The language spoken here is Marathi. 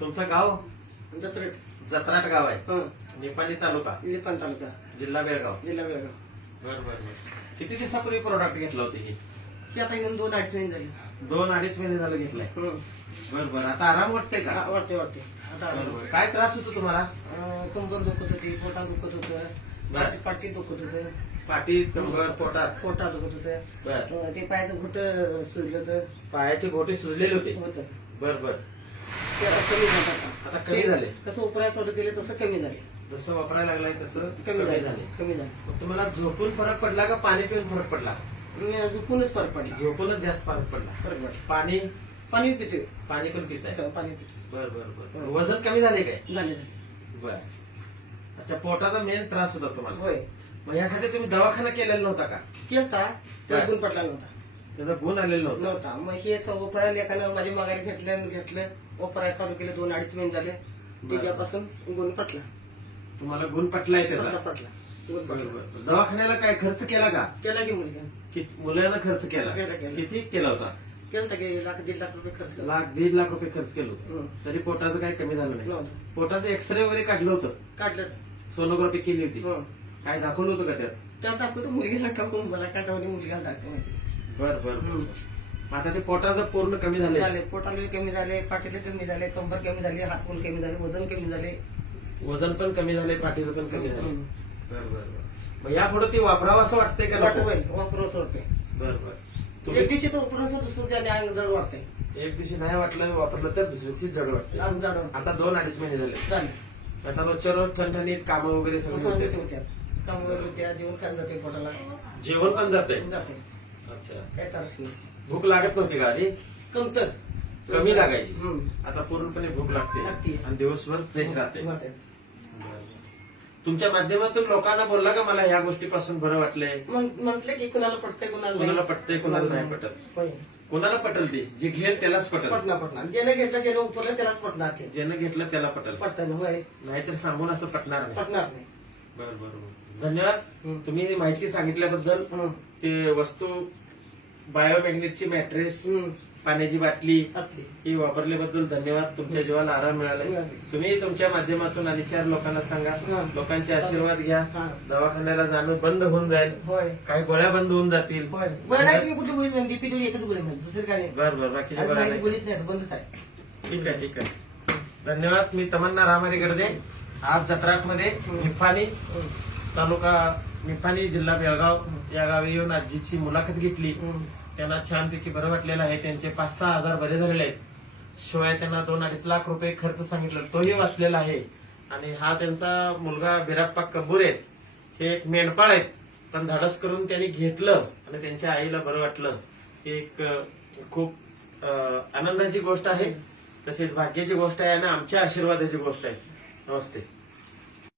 तुमचं गाव? जत्रेत जत्राट गाव आहे. हं. निपाणी तालुका? निपाण तालुका. जिल्हा बेळगाव. जिल्हा बेळगाव. बर बर किती दिवसापूर्वी प्रोडक्ट घेतलं होतं हे? ही आता येऊन दोन अडीच महिने झाली. दोन अडीच महिने झालं घेतलंय. हं. बर बर. आता आराम वाटतंय का? हा, वाटते वाटते आता बर बर. काय त्रास होतो तुम्हाला? अं, कंबर दुखत होती पोटात दुखत होतं. बर. पाठी- पाठी दुखत होतं. पाठी कंबर पोटात? पोटात दुखत होतं. बर. अं, ते पायाचं घुट सुजलं होतं. पायाचे गोटे सुजलेले होते. होतं. बर बर. ते आता कमी झालं. आता. कमी झाले. कसं उपराय चालू केले तसं कमी झाले. जसं वापरायला लागलाय तसं कमी झाले. झाले. कमी झाले. मग तुम्हाला झोपून फरक पडला का पाणी पिऊन फरक पडला? मी झोपूनच फरक पडला. झोपूनच जास्त फरक पडला. फरक पडला. पाणी? पाणी पितोय. पाणी पण पिताय. पाणी पितोय. बर बर बर. वजन कमी झाले काय? झाले बर. अच्छा पोटाचा मेन त्रास होता तुम्हाला. होय. मग यासाठी तुम्ही दवाखाना केलेला नव्हता का? केलता गुण पडला नव्हता. त्याचा गुण आलेला नव्हता. नव्हता. मग हे वापरायला एकानं माझी माघारी घेतलं घेतलं. वापरायला चालू केलं दोन अडीच महिने झाले. त्याच्यापासून गुण पटला. तुम्हाला गुण पटलाय पटला त्याचा पटला. गुण. दवाखान्याला काय खर्च केला का? केला की मुलगा. कित- मुलांना खर्च केला? केला, केला. किती केला होता? की लाख दीड लाख रुपये खर्च केला. लाख दीड लाख रुपये खर्च केलं हं. तरी पोटाचं काही कमी झालं नाही. नव्हतं. पोटाचं एक्सरे वगैरे काढलं होतं. काढलं सोनोग्राफी केली होती. हं. काय दाखवलं होतं का त्यात? त्यात दाखवतो मुलगीला टाकून. मला काटावली मुलगा दाखवली. बर बर बर. मग आता ते पोटाचं पूर्ण कमी झाले. झाले. पोटाले कमी झाले पाठीले कमी झाले कंबर कमी झाली हात पण कमी झाले वजन कमी झाले. वजन पण कमी झाले पाठीचं पण कमी झालं. बर बर बर. मग यापुढे ती वापरावं असं वाटतंय का नको? वाटवय वापरस वाटते बर बर. एक दिवशी तर उपराचं दुसरं त्याने अंग जड वाटतंय. एक दिवशी नाही वाटलं वापरलं तर दुसऱ्या दिवशी जड वाटते अंग जड वाटतंय. आता दोन अडीच महिने झाले. झाले. आता रोजच्या रोज ठणठणीत कामं वगैरे सगळे असं होते. होत्या. कामावर होत्या जेवण खात जाते पोटाला. जेवण पण जाते. जाते. अच्छा. काय त्रास भूक लागत नव्हती का आधी? कमतर. कमी लागायची. आता पूर्णपणे भूक लागते. लागते. आणि दिवसभर फ्रेश राहते. तुमच्या माध्यमातून लोकांना बोलला का मला ह्या गोष्टीपासून बरं वाटलंय? म्हण- म्हटलं की कुणाला पटतंय कुणाला कुणाला नाही. पटतंय कुणाला नाही पटत. होय. कुणाला पटल ते? जे घेल त्यालाच पटल. पटणार पटणार. ज्याने घेतलं त्याने उपरलं त्यालाच पटणार ते. ज्यानं घेतलं त्याला पटल होय. नाहीतर सांगून असं पटणार नाही. पटणार नाही. बर बर बर. धन्यवाद. तुम्ही ही माहिती सांगितल्याबद्दल. ते वस्तू बायोमॅग्नेटची मॅट्रेस. पाण्याची बाटली. ही वापरल्याबद्दल धन्यवाद तुमच्या जीवाला आराम मिळाला. तुम्ही तुमच्या माध्यमातून आणि चार लोकांना सांगा. लोकांचे आशीर्वाद घ्या. दवाखान्याला जाणं बंद होऊन जाईल होय काही गोळ्या बंद होऊन जातील बरं बाकीच्या गोळ्या ठीक आहे ठीक आहे धन्यवाद मी तमन्ना रामारी गडदे आज जत्राटमध्ये निफाणी हं. तालुका निफाणी जिल्हा बेळगाव या गावी येऊन आजीची मुलाखत घेतली. त्यांना छानपैकी बरं वाटलेलं आहे. त्यांचे पाच सहा हजार बरे झालेले आहेत. शिवाय त्यांना दोन अडीच लाख रुपये खर्च सांगितलं. तोही वाचलेला आहे. आणि हा त्यांचा मुलगा बिराप्पा कबूर आहेत. हे एक मेंढपाळ आहेत. पण धाडस करून त्यांनी घेतलं आणि त्यांच्या आईला बरं वाटलं. ही एक खूप आनंदाची गोष्ट आहे. तसेच भाग्याची गोष्ट आहे आणि आमच्या आशीर्वादाची गोष्ट आहे. नमस्ते.